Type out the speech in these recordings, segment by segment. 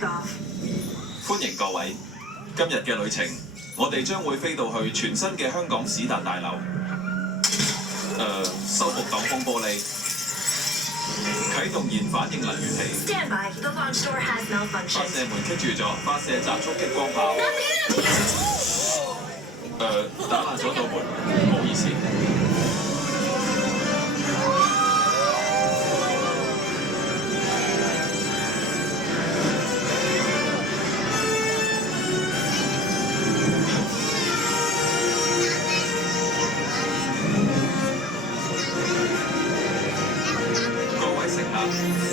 歡迎各位，今日嘅旅程，我哋將會飛到去全新嘅香港史達大樓。修復擋風玻璃，啟動燃反應能源器。發射門棘住咗，發射集束激光炮。打爛咗道門，唔好意思。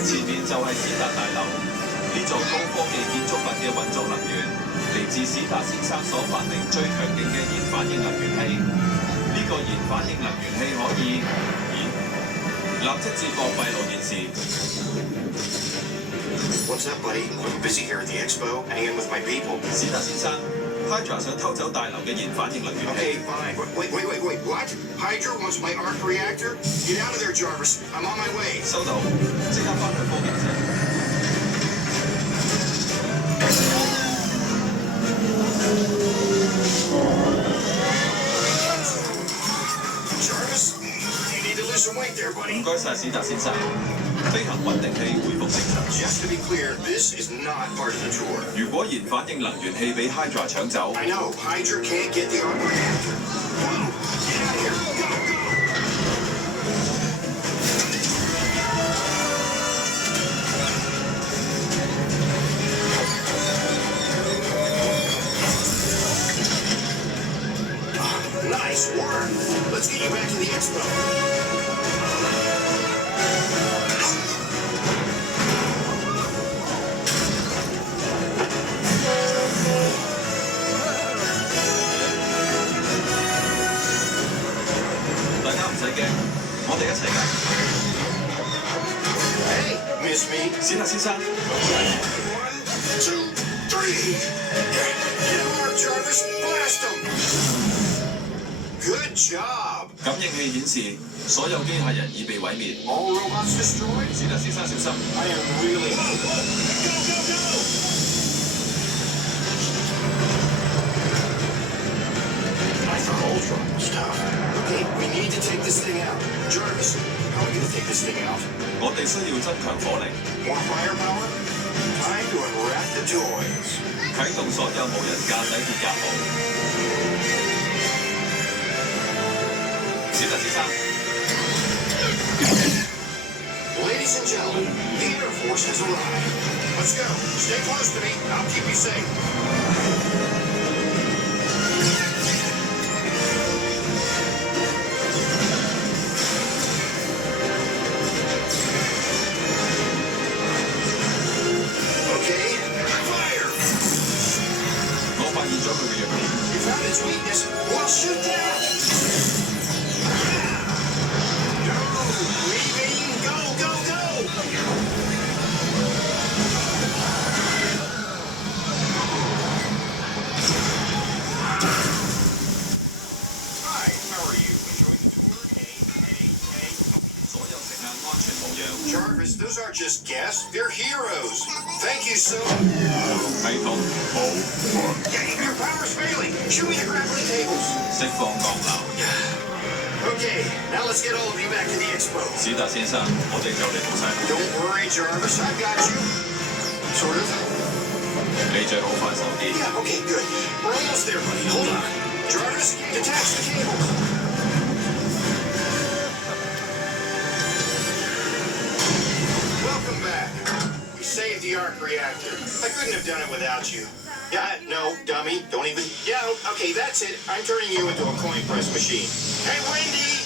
前面就係史達大樓，呢座高科技建築物嘅運作能源嚟自史達先生所發明最強勁嘅燃反應能源器。呢個燃反應能源器可以，立即接駁閉路電視。What's up, buddy? I'm busy here at the expo, hanging with my people. 史達先生 ，Hydra 想偷走大樓嘅燃反應能源器。Okay, fine. Wait. What? Hydra wants my arc reactor? Get out of there, Jarvis. I'm on my way. 收到，即刻返去科技室。Jarvis, you need to lose some weight there, buddy. 唔該晒，史達先生。飛行穩定器恢復正常。Just to be clear, this is not part of the tour. 如果燃反應能源器俾 Hydra 搶走， I know. Hydra can't get the arc reactor. Come on, get out of here. Go! ！Nice work. Let's get you back to the expo. 大家唔使驚，我哋一齊㗎。Hey, miss me? 史達先生， 1, 2, 3. Get him, Mark Jarvis. Blast him. Good job. 感應器顯示所有機械人已被毀滅。 All robots destroyed? 史達先生小心。 I am really... Go! I thought Ultron was tough. Okay, we need to take this thing out. Jarvis, how are we going to take this thing out? 我哋需要增強火力， More firepower? Time to unwrap the toys. 啟動所有無人駕駛鐵甲號。史達先生， Ladies and gentlemen, the Air Force has arrived. Let's go. Stay close to me. I'll keep you safe. Okay, fire! 我發現咗佢嘅弱點。 You found its weakness. Well, shoot that! No! Leaving! Go! Hi, how are you? Enjoying the tour? Hey. 所有乘客安全無恙。 Jarvis, those aren't just guests. They're heroes. Thank you so much. 系統冇問， Your power's failing. Shoot me the grappling cables. 釋放降流。 Okay, now let's get all of you back to the expo. 史達先生，我哋就嚟到晒啦。 Don't worry, Jarvis. I've got you. Sort of. 你最好快手啲。 Yeah, okay, good. We're almost there, buddy. Hold on. Jarvis, detach the cables. Welcome back. We saved the arc reactor. I couldn't have done it without you. Yeah, no, dummy. Don't even... Yeah, okay, that's it. I'm turning you into a coin press machine. Hey, Wendy!